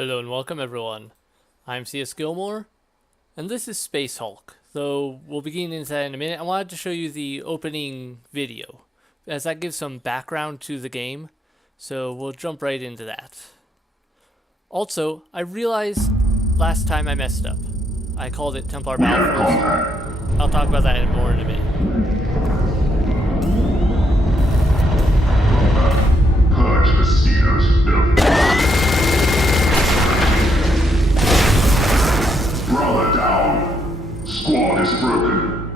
Hello and welcome everyone. I'm C.S.Gilmore, and this is Space Hulk. Though we'll be getting into that in a minute, I wanted to show you the opening video, as that gives some background to the game, so we'll jump right into that. Also, I realized last time I messed up. I called it Templar Battleforce. I'll talk about that more in a minute. Purge the Steelers' filth. Brother down. Squad is broken.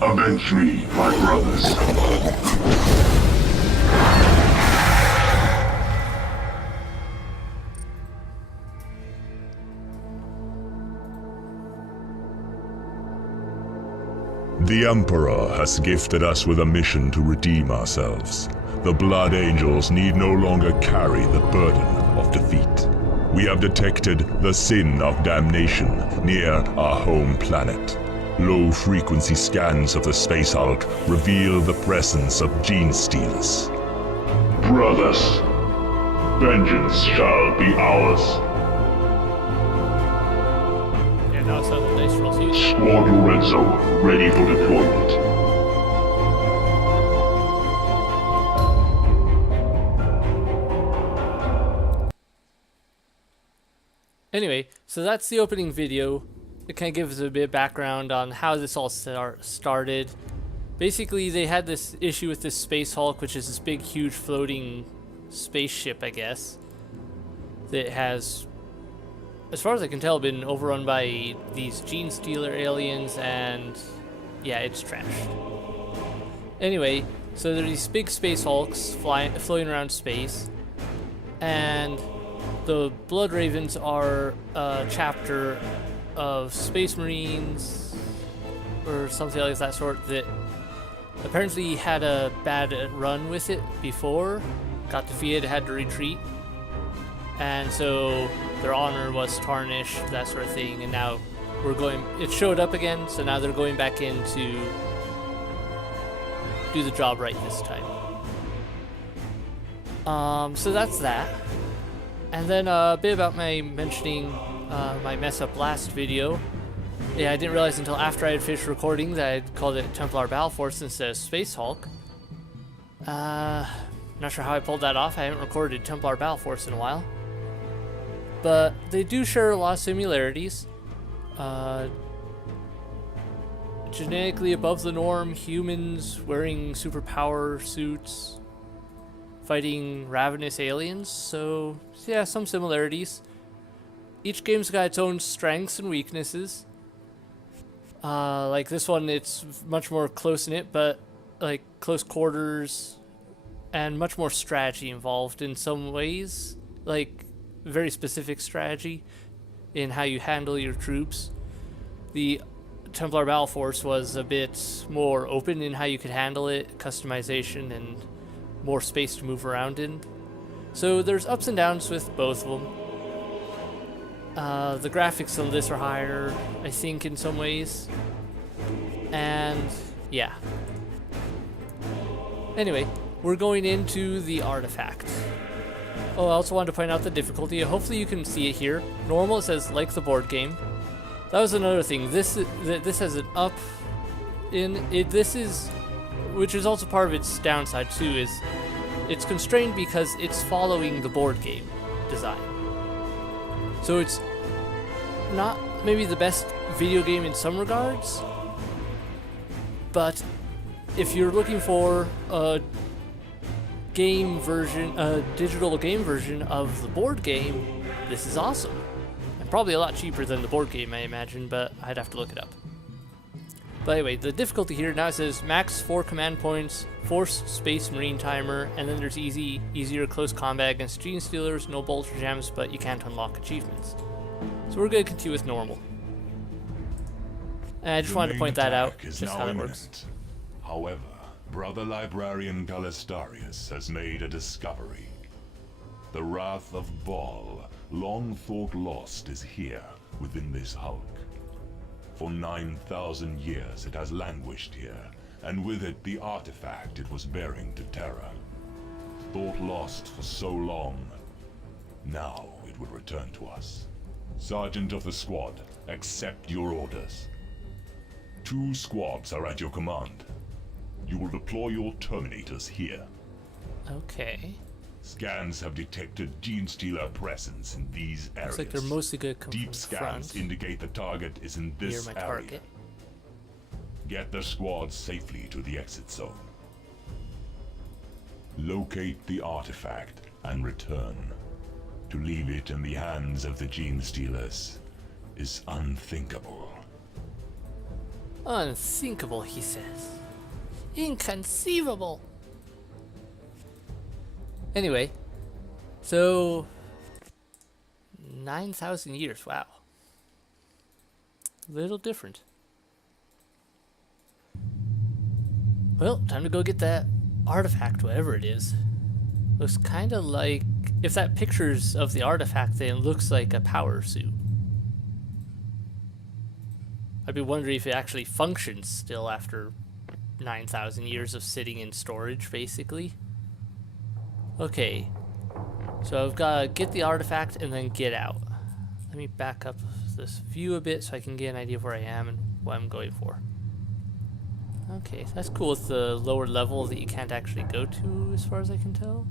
Avenge me, my brothers. The Emperor has gifted us with a mission to redeem ourselves. The Blood Angels need no longer carry the burden of defeat. We have detected the sin of damnation near our home planet. Low-frequency scans of the Space Hulk reveal the presence of gene stealers. Brothers, vengeance shall be ours. Yeah, now it's on the dice rolls here. Squad Lorenzo, ready for deployment. Anyway, so that's the opening video. It kind of gives a bit of background on how this all started. Basically, they had this issue with this Space Hulk, which is this big, huge floating spaceship, I guess, that has, as far as I can tell, been overrun by these gene stealer aliens, and yeah, it's trashed. Anyway, so there are these big Space Hulks floating around space, and the Blood Ravens are a chapter of Space Marines or something like that sort that apparently had a bad run with it before, got defeated, had to retreat, and so their honor was tarnished, that sort of thing, and now it showed up again, so now they're going back in to do the job right this time. So that's that. And then a bit about my mentioning my mess up last video. Yeah, I didn't realize until after I had finished recording that I'd called it Templar Battleforce instead of Space Hulk. Not sure how I pulled that off. I haven't recorded Templar Battleforce in a while. But they do share a lot of similarities. Genetically above the norm, humans wearing superpower suits, fighting ravenous aliens, so yeah, some similarities. Each game's got its own strengths and weaknesses. Like this one, it's much more close-knit, but like close quarters, and much more strategy involved in some ways, like very specific strategy in how you handle your troops. The Templar Battleforce was a bit more open in how you could handle it, customization, and more space to move around in. So there's ups and downs with both of them. The graphics on this are higher, I think, in some ways. And yeah. Anyway, we're going into the artifact. Oh, I also wanted to point out the difficulty. Hopefully you can see it here. Normal, it says like the board game. That was another thing. This has an up in it. This is, which is also part of its downside too, is it's constrained because it's following the board game design. So it's not maybe the best video game in some regards, but if you're looking for a game version, a digital game version of the board game, this is awesome. And probably a lot cheaper than the board game, I imagine, but I'd have to look it up. But anyway, the difficulty here now says max 4 command points, force Space Marine timer, and then there's easier close combat against gene stealers, no bolter gems, but you can't unlock achievements. So we're going to continue with normal. And I just wanted to point that out, just how that works. However, Brother Librarian Galistarius has made a discovery. The wrath of Baal, long thought lost, is here within this Hulk. For 9,000 years it has languished here, and with it the artifact it was bearing to Terra. thought lost for so long. Now it will return to us. Sergeant of the squad, accept your orders. 2 squads are at your command. You will deploy your Terminators here. Okay. Scans have detected Genestealer presence in these areas. Looks like they're mostly going to come Deep from the scans front. indicate the target is in Near this my area. target. Get the squad safely to the exit zone. Locate the artifact and return. To leave it in the hands of the Genestealers is unthinkable. Unthinkable, he says. Inconceivable. Anyway, so 9,000 years, wow. A little different. Well, time to go get that artifact, whatever it is. Looks kind of like, if that picture's of the artifact, then it looks like a power suit. I'd be wondering if it actually functions still after 9,000 years of sitting in storage, basically. Okay, so I've got to get the artifact and then get out. Let me back up this view a bit so I can get an idea of where I am and what I'm going for. Okay, that's cool with the lower level that you can't actually go to as far as I can tell.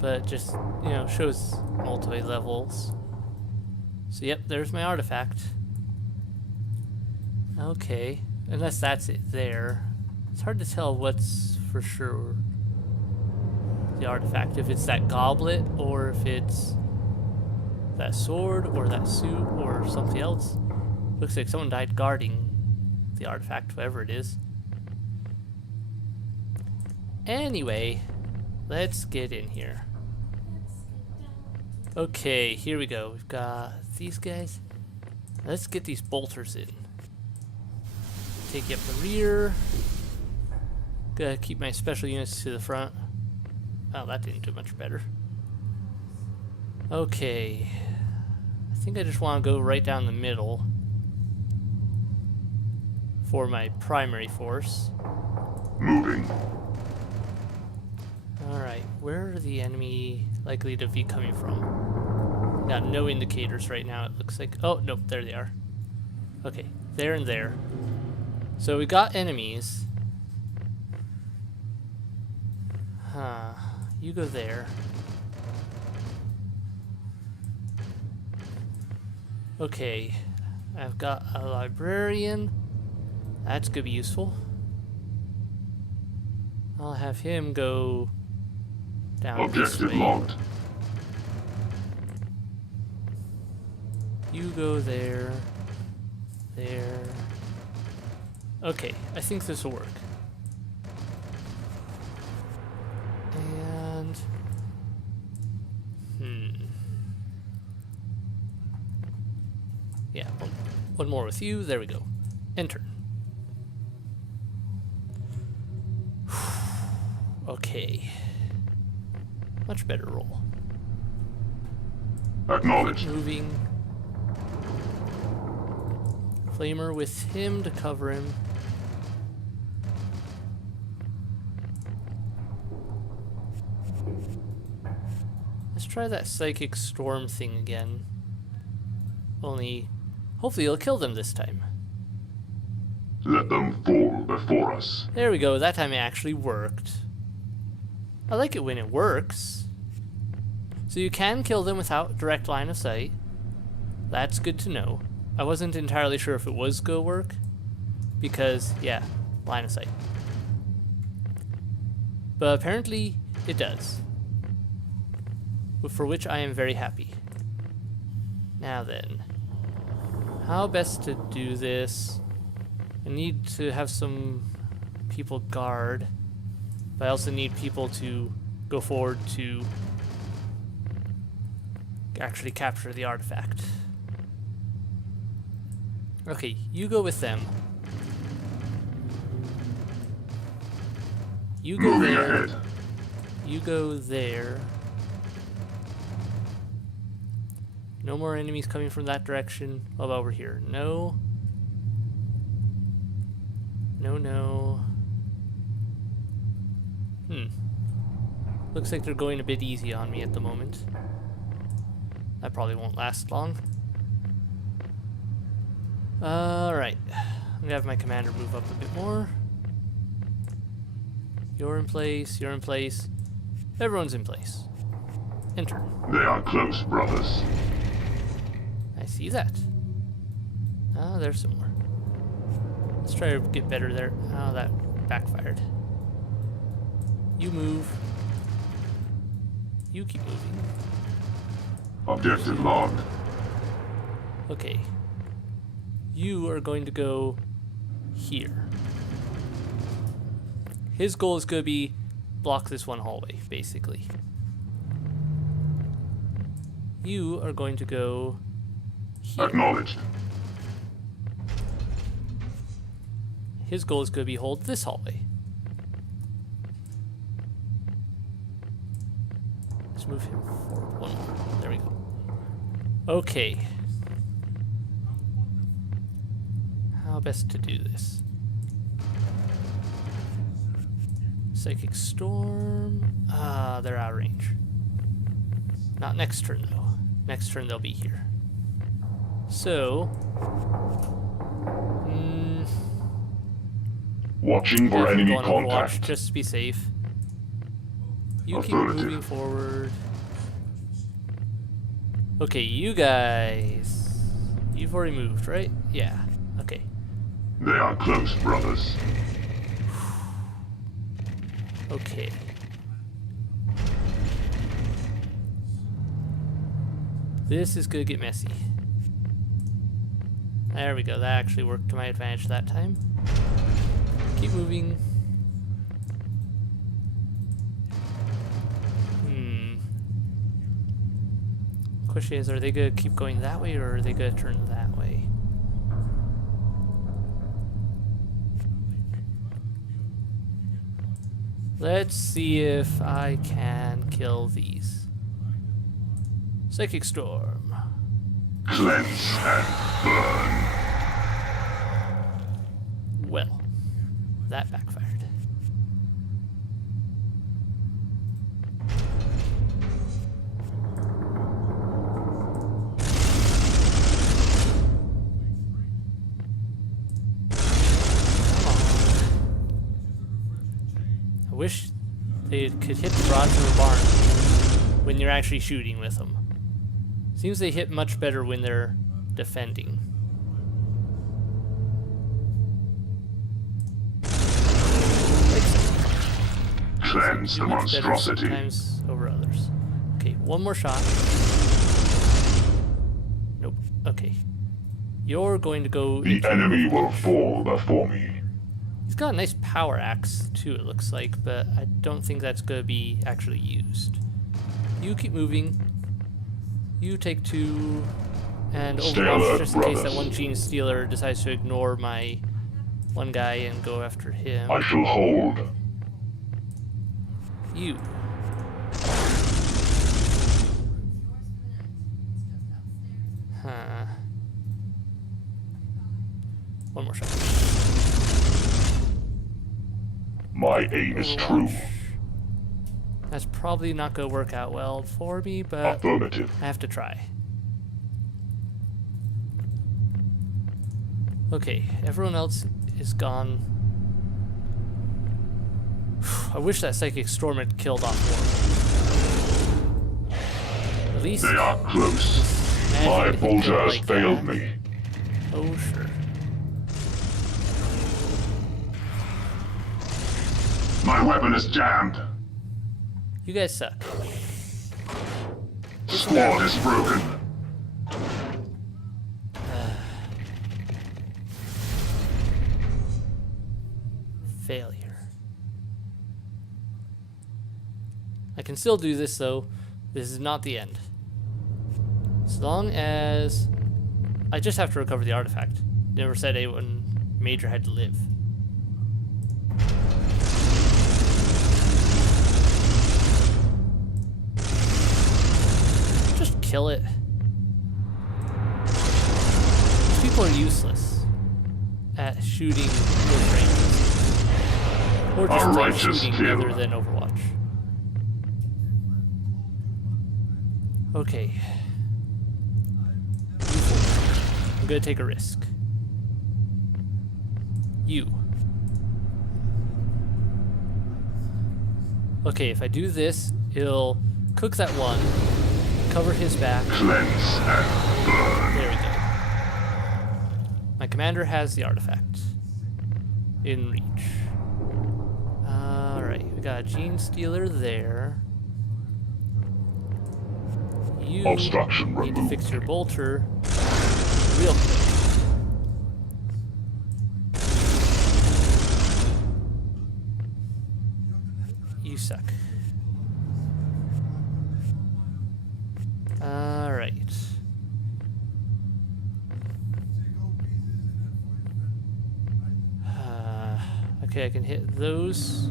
But just, you know, shows multi-levels. So yep, there's my artifact. Okay, unless that's it there. It's hard to tell what's for sure the artifact, if it's that goblet or if it's that sword or that suit or something else. Looks like someone died guarding the artifact, whatever it is. Anyway, let's get in here. Okay, here we go. We've got these guys. Let's get these bolters in. Take you up the rear. Gotta keep my special units to the front. Oh, that didn't do much better. Okay. I think I just want to go right down the middle for my primary force. Moving. Alright, where are the enemy likely to be coming from? Got no indicators right now, it looks like. Oh, nope, there they are. Okay, there and there. So we got enemies. Huh. You go there. Okay, I've got a librarian. That's gonna be useful. I'll have him go down this Objective way. locked. You go there. There. Okay, I think this will work. And yeah, one more with you. There we go. Enter. Okay. Much better roll. Acknowledged. Moving. Flamer with him to cover him. Let's try that psychic storm thing again. Only, hopefully it'll kill them this time. Let them fall before us. There we go, that time it actually worked. I like it when it works. So you can kill them without direct line of sight. That's good to know. I wasn't entirely sure if it was gonna work. Because, yeah, line of sight. But apparently, it does. For which I am very happy. Now then, how best to do this? I need to have some people guard, but I also need people to go forward to actually capture the artifact. Okay, you go with them. You go Moving there. ahead. You go there. No more enemies coming from that direction. What about over here? No. No, no. Looks like they're going a bit easy on me at the moment. That probably won't last long. Alright. I'm gonna have my commander move up a bit more. You're in place, you're in place. Everyone's in place. Enter. They are close, brothers. I see that. Oh, there's some more. Let's try to get better there. Oh, that backfired. You move. You keep moving. Objective logged. Okay. You are going to go here. His goal is going to be block this one hallway, basically. You are going to go here. Acknowledged. His goal is going to be hold this hallway. Let's move him forward one more. There we go. Okay. How best to do this? Psychic Storm. Ah, they're out of range. Not next turn, though. Next turn, they'll be here. So... Watching for enemy go on Overwatch, contact. just to be safe. You keep Affirmative. moving forward. Okay, you guys. You've already moved, right? Yeah. Okay. They are close, brothers. Okay. This is gonna get messy. There we go. That actually worked to my advantage that time. Keep moving. Question is, are they gonna keep going that way or are they gonna turn that way? Let's see if I can kill these. Psychic Storm. Cleanse and burn. Well, that backfired. I wish they could hit the rods in the barn when you're actually shooting with them. Seems they hit much better when they're defending. Cleanse the Much better monstrosity. sometimes over others. Okay, one more shot. Nope. Okay. You're going to go. The enemy will fall before me. He's got a nice power axe too, it looks like, but I don't think that's going to be actually used. You keep moving. You take two, and Stay Overwatch, alert, just in case that brothers. one Gene Stealer decides to ignore my one guy and go after him. I shall hold. You. Huh. One more shot. My aim is true. That's probably not going to work out well for me, but Affirmative. I have to try. Okay, everyone else is gone. I wish that Psychic Storm had killed off more. At least They are close. managing My to hit them vultures like failed that. me. Oh, sure. My weapon is jammed. You guys suck. Squad is broken. Failure. I can still do this though. This is not the end. As long as I just have to recover the artifact. Never said anyone major had to live. Just kill it. These people are useless at shooting close ranges. Or just Our like righteous shooting kill. other than Overwatch. Okay. I'm gonna take a risk. You. Okay, if I do this, it'll cook that one, cover his back. Cleanse and burn. There we go. My commander has the artifact in reach. Alright, we got a Gene Stealer there. You Obstruction need to removed. fix your bolter real quick. You suck. Alright. Okay, I can hit those.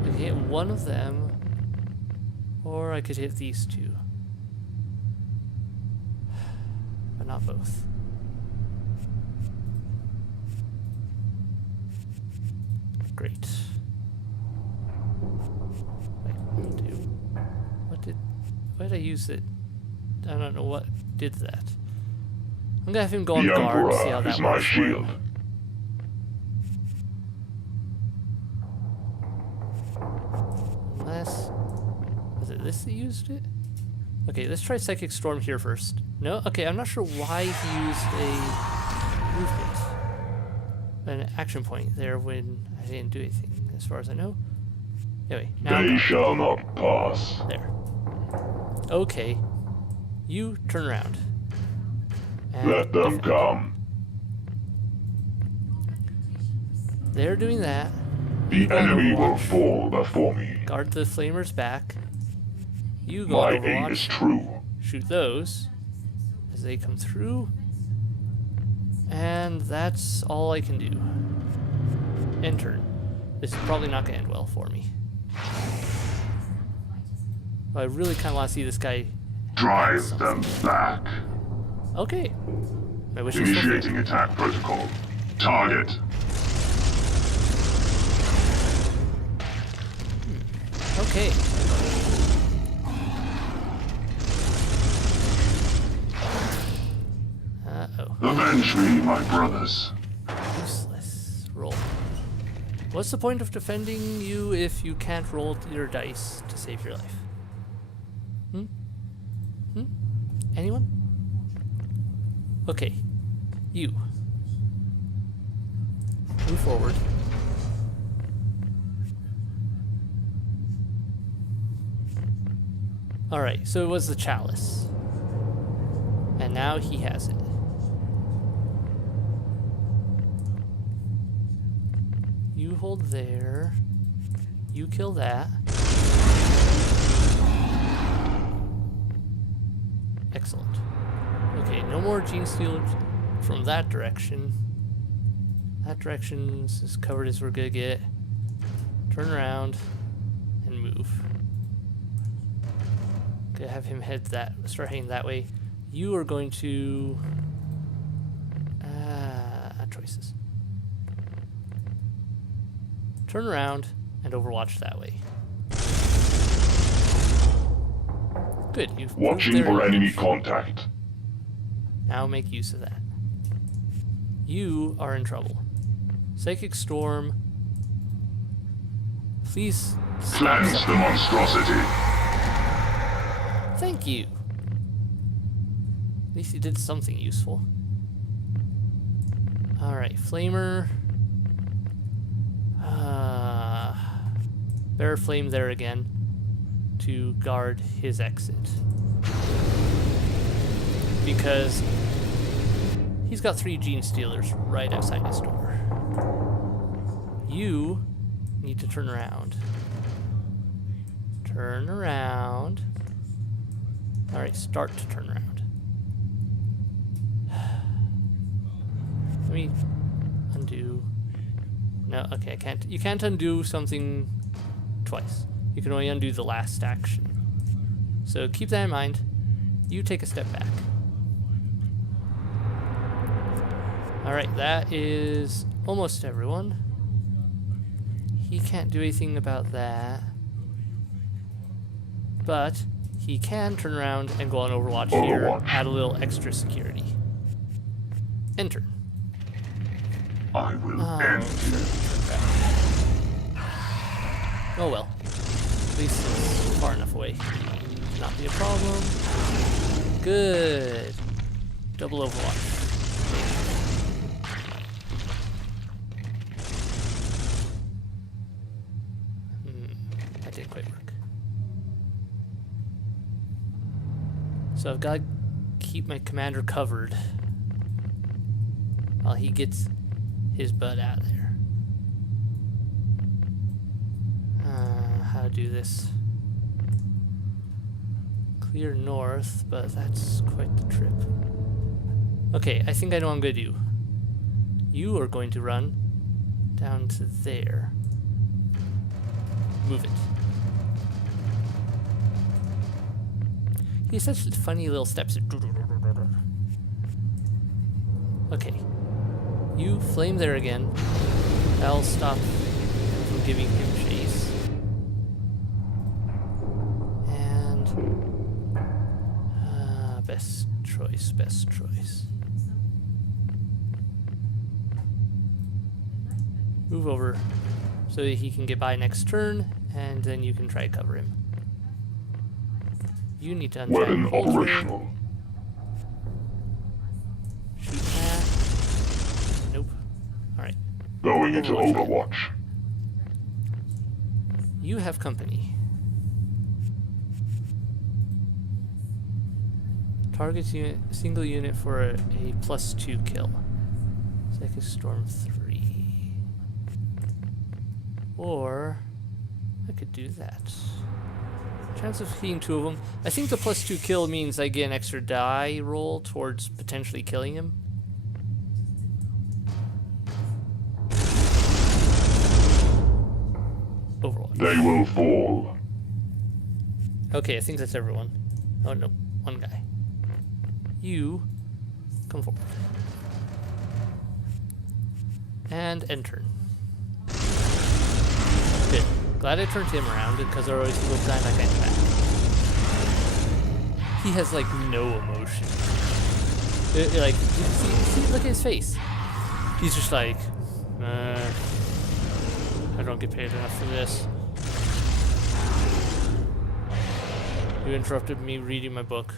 I can hit one of them. Or I could hit these two. But not both. Great. Wait, undo. Why did I use it? I don't know what did that. I'm gonna have him go on The guard, see how Emperor that is my works. for him. shield. Unless... Was it this that used it? Okay, let's try Psychic Storm here first. No? Okay, I'm not sure why he used a movement. An action point there when I didn't do anything, as far as I know. Anyway, now They shall not pass. there. Okay. You turn around. And Let them come. they're doing that. The go on enemy will Overwatch. fall before me. Guard the flamers back. You go My on aim Overwatch. is true. Shoot those as they come through. And that's all I can do. End turn. This is probably not going to end well for me. But I really kind of want to see this guy. Drive them back. Okay. My wish is fulfilled. Initiating attack protocol. Target. Okay. Uh-oh. Avenge me, my brothers. Useless. Roll. What's the point of defending you if you can't roll your dice to save your life? Anyone? Okay. You. Move forward. Alright, so it was the chalice. And now he has it. You hold there. You kill that. Excellent. Okay, no more Gene Stealers from that direction. That direction's as covered as we're gonna get. Turn around and move. Gonna have him start heading that way. You are going to choices. Turn around and Overwatch that way. Good, you've moved Watching there. for enemy contact. Now make use of that. You are in trouble. Psychic Storm. Please stop. Cleanse the monstrosity. Thank you. At least you did something useful. Alright, Flamer. Bear Flame there again to guard his exit. Because he's got 3 Gene Stealers right outside his door. You need to turn around. Turn around. Alright, start to turn around. Let me undo. No, okay, I can't. You can't undo something twice. You can only undo the last action. So keep that in mind. You take a step back. Alright, that is almost everyone. He can't do anything about that. But he can turn around and go on Overwatch here, add a little extra security. Enter. I will Oh, end. Oh well. At least it's far enough away. Not be a problem. Good. Double Overwatch. That didn't quite work. So I've got to keep my commander covered while he gets his butt out of there. How to do this? Clear north, but that's quite the trip. Okay, I think I know what I'm going to do. You are going to run down to there. Move it. He has such funny little steps. Okay. You flame there again. That'll stop from giving him chase. And best choice, best choice. Move over so that he can get by next turn, and then you can try to cover him. You need to Weapon unjack Ultra. operational. Shoot that. Nope. Alright. Going into Overwatch. You have company. Targets unit, single unit for a +2 kill. Second Storm 3. Or I could do that. Chance of hitting 2 of them. I think the +2 kill means I get an extra die roll towards potentially killing him. Overwatch. They will fall. Okay, I think that's everyone. Oh no, one guy. You come forward. And enter. Good. Glad I turned him around because I always look behind that guy's back. He has like no emotion. Like, see, look at his face. He's just like, I don't get paid enough for this. You interrupted me reading my book.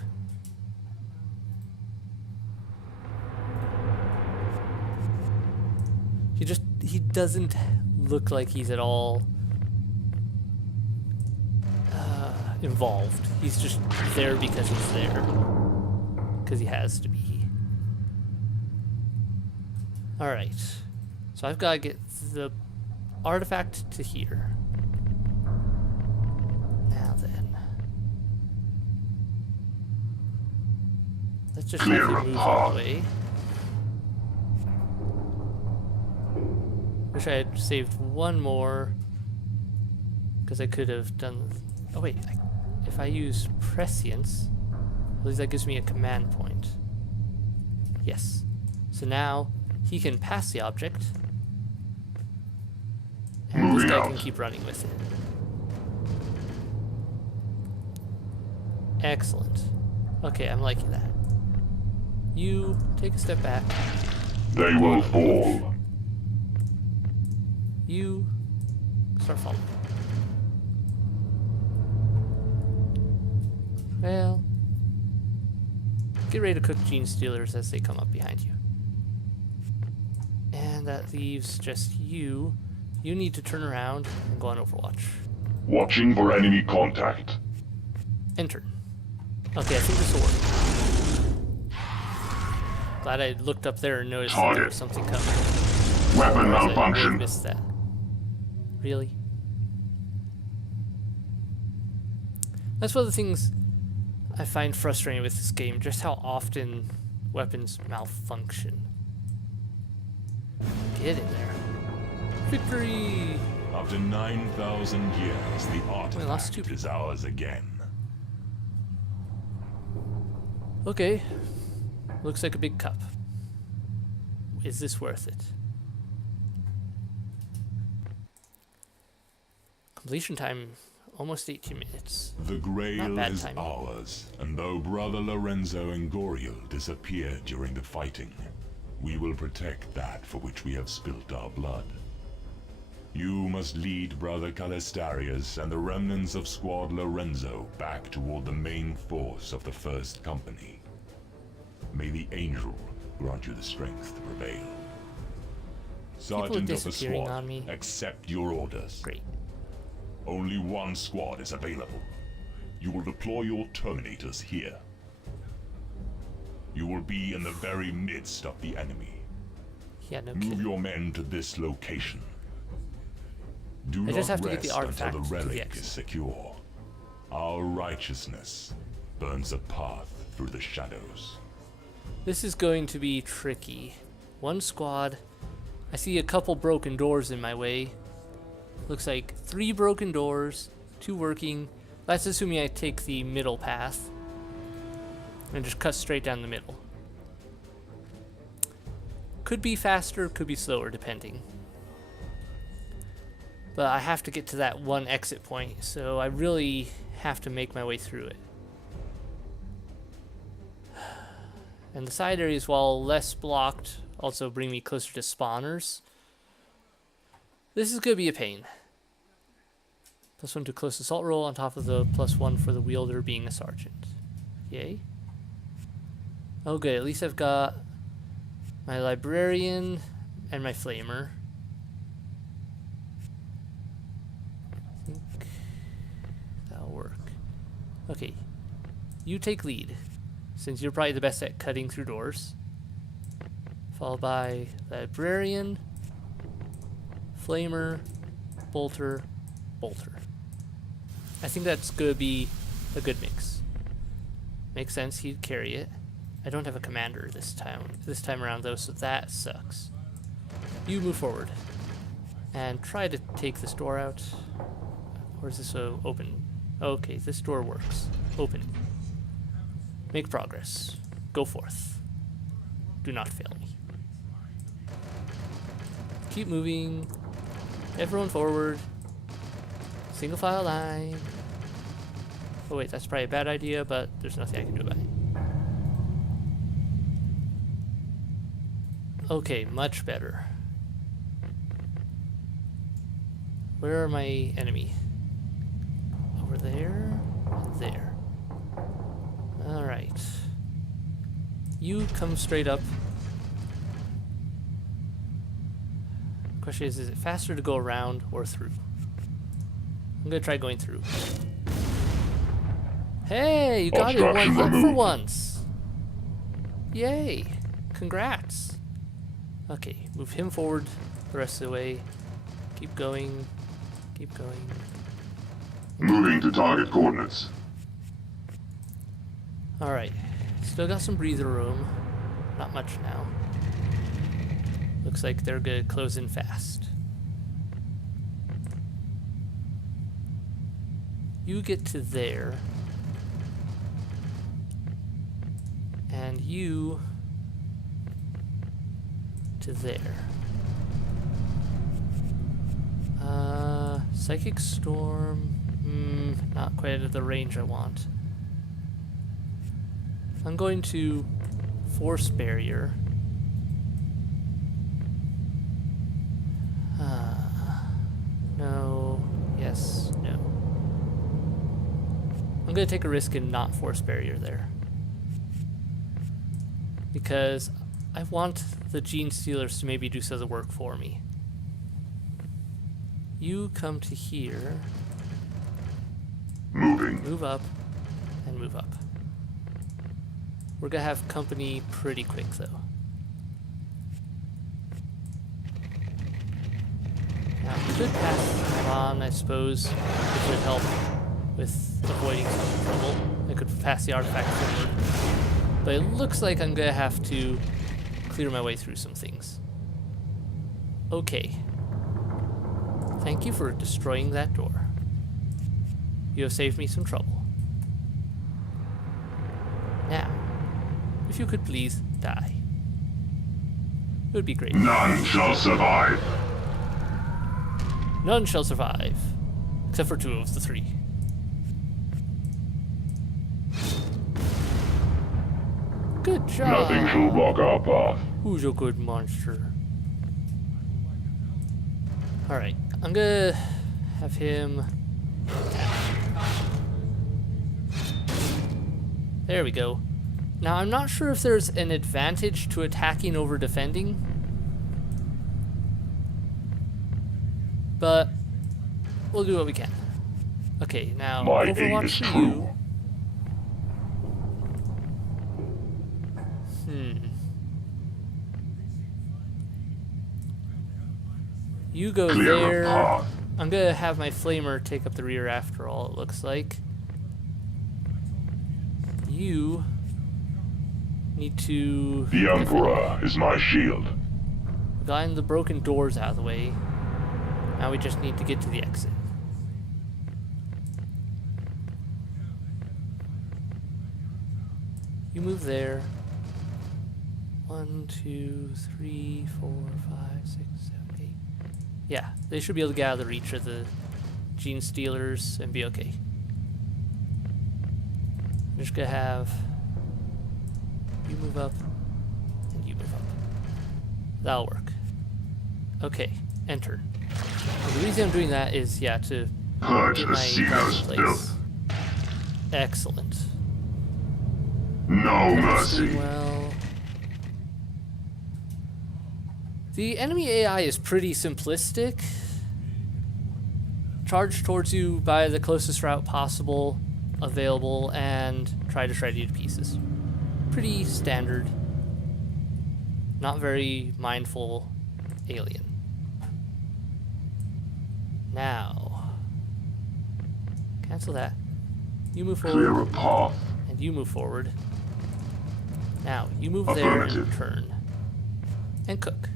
He doesn't look like he's at all involved. He's just there because he's there. Because he has to be. Alright. So I've got to get the artifact to here. Now then. Let's just Clear have him a move all path. the way. Wish I had saved one more. Because I could have done... Oh wait, if I use prescience, at least that gives me a command point. Yes. So now he can pass the object, and this Moving guy out. can keep running with it. Excellent. Okay, I'm liking that. You take a step back. They will fall. You start following. Well, get ready to cook Gene Stealers as they come up behind you. And that leaves just you. You need to turn around and go on Overwatch. Watching for enemy contact. Enter. Okay, I think this will work. Glad I looked up there and noticed that there was something coming. Weapon Otherwise I would have malfunction. missed that. Really? That's one of the things I find frustrating with this game, just how often weapons malfunction. Get in there. Victory! After 9,000 years, the lost two artifact people. is ours again. Okay. Looks like a big cup. Is this worth it? Completion time almost 18 minutes. The Grail bad is timing. ours, and though Brother Lorenzo and Goriel disappeared during the fighting, we will protect that for which we have spilt our blood. You must lead Brother Calistarius and the remnants of Squad Lorenzo back toward the main force of the First Company. May the Angel grant you the strength to prevail. Sergeant of the disappearing squad, on me. accept your orders. Great. Only one squad is available. You will deploy your Terminators here. You will be in the very midst of the enemy. Yeah, no Move kidding. your men to this location. Do I not just have to rest get the artifact until the to the relic exit. is secure. Our righteousness burns a path through the shadows. This is going to be tricky. One squad. I see a couple broken doors in my way. Looks like 3 broken doors, 2 working. That's assuming I take the middle path and just cut straight down the middle. Could be faster, could be slower, depending. But I have to get to that one exit point, so I really have to make my way through it. And the side areas, while less blocked, also bring me closer to spawners. This is going to be a pain. +1 to close assault roll on top of the +1 for the wielder being a sergeant. Yay. Oh good, at least I've got my librarian and my flamer. I think that'll work. Okay, you take lead, since you're probably the best at cutting through doors. Followed by librarian, flamer, bolter, bolter. I think that's gonna be a good mix. Makes sense, he'd carry it. I don't have a commander this time around though, so that sucks. You move forward and try to take this door out. Or is this open? Okay, this door works. Open. Make progress. Go forth. Do not fail me. Keep moving. Everyone forward. Single file line. Oh wait, that's probably a bad idea, but there's nothing I can do about it. Okay, much better. Where are my enemy? Over there? There. Alright. You come straight up. Question is it faster to go around or through? I'm gonna try going through. Hey, you got it in one Obstruction hit for removed. once. Yay. Congrats. Okay, move him forward the rest of the way. Keep going. Keep going. Moving to target coordinates. Alright. Still got some breather room. Not much now. Looks like they're gonna close in fast. You get to there. And you to there. Psychic Storm. Not quite at the range I want. I'm going to Force Barrier. No. Yes. No. I'm going to take a risk and not Force Barrier there. Because I want the Gene Stealers to maybe do some of the work for me. You come to here. Moving. Move up. And move up. We're going to have company pretty quick though. Now, I could pass them on, I suppose. It would help with avoiding some trouble. I could pass the artifact forward. But it looks like I'm going to have to clear my way through some things. Okay. Thank you for destroying that door. You have saved me some trouble. Now, if you could please die. It would be great. None shall survive. None shall survive. Except for 2 of the 3. Good job. Nothing shall block our path. Who's a good monster? Alright, I'm gonna have him attack. There we go. Now, I'm not sure if there's an advantage to attacking over defending, but we'll do what we can. Okay, now My aim Overwatch is for true. you. You go Clear there. a path. I'm gonna have my flamer take up the rear after all, it looks like. You need to The Emperor is my shield. gotten the broken doors out of the way. Now we just need to get to the exit. You move there. 1, 2, 3, 4, 5, 6, 7, 8. Yeah, they should be able to get out of the reach of the gene stealers and be okay. I'm just gonna have you move up and you move up. That'll work. Okay, enter. And the reason I'm doing that is, yeah, to Purge get the my Sealer's place. filth. Excellent. No That's doing mercy. well. The enemy AI is pretty simplistic. Charge towards you by the closest route possible, available, and try to shred you to pieces. Pretty standard. Not very mindful alien. Now, cancel that. You move Clear forward, a path. and you move forward. Now, you move there and Affirmative. turn. And cook.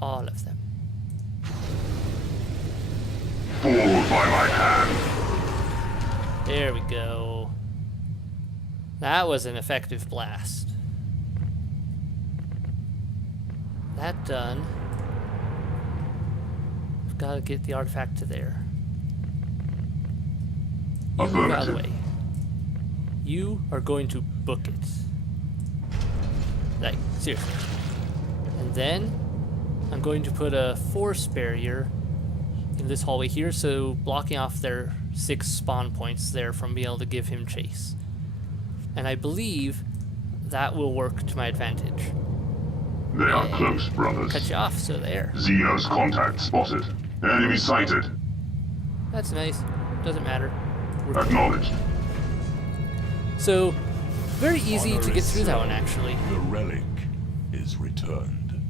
All of them. Fall by my hand. There we go. That was an effective blast. That done. I've got to get the artifact to there. You move out of the way. You are going to book it. Like, seriously. And then I'm going to put a force barrier in this hallway here, so blocking off their 6 spawn points there from being able to give him chase. And I believe that will work to my advantage. They are close, brothers. Cut you off, so there. Xenos contact spotted. Enemy sighted. That's nice. Doesn't matter. We're Acknowledged. So, very easy Honor to get is through that one, served. actually. The relic is returned.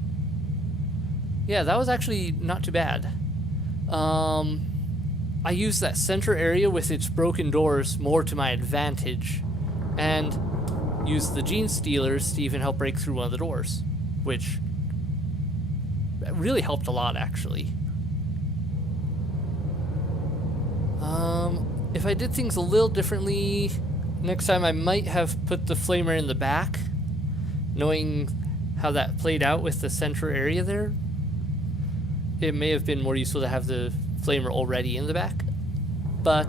Yeah, that was actually not too bad. I used that center area with its broken doors more to my advantage, and used the gene stealers to even help break through one of the doors, which really helped a lot, actually. If I did things a little differently, next time I might have put the flamer in the back, knowing how that played out with the center area there. It may have been more useful to have the flamer already in the back, but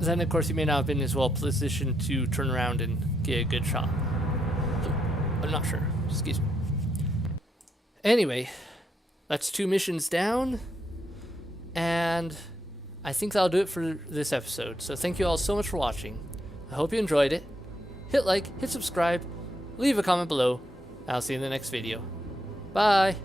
then of course you may not have been as well positioned to turn around and get a good shot. I'm not sure. Excuse me. Anyway, that's 2 missions down, and I think that'll do it for this episode. So thank you all so much for watching. I hope you enjoyed it. Hit like, hit subscribe, leave a comment below. I'll see you in the next video. Bye!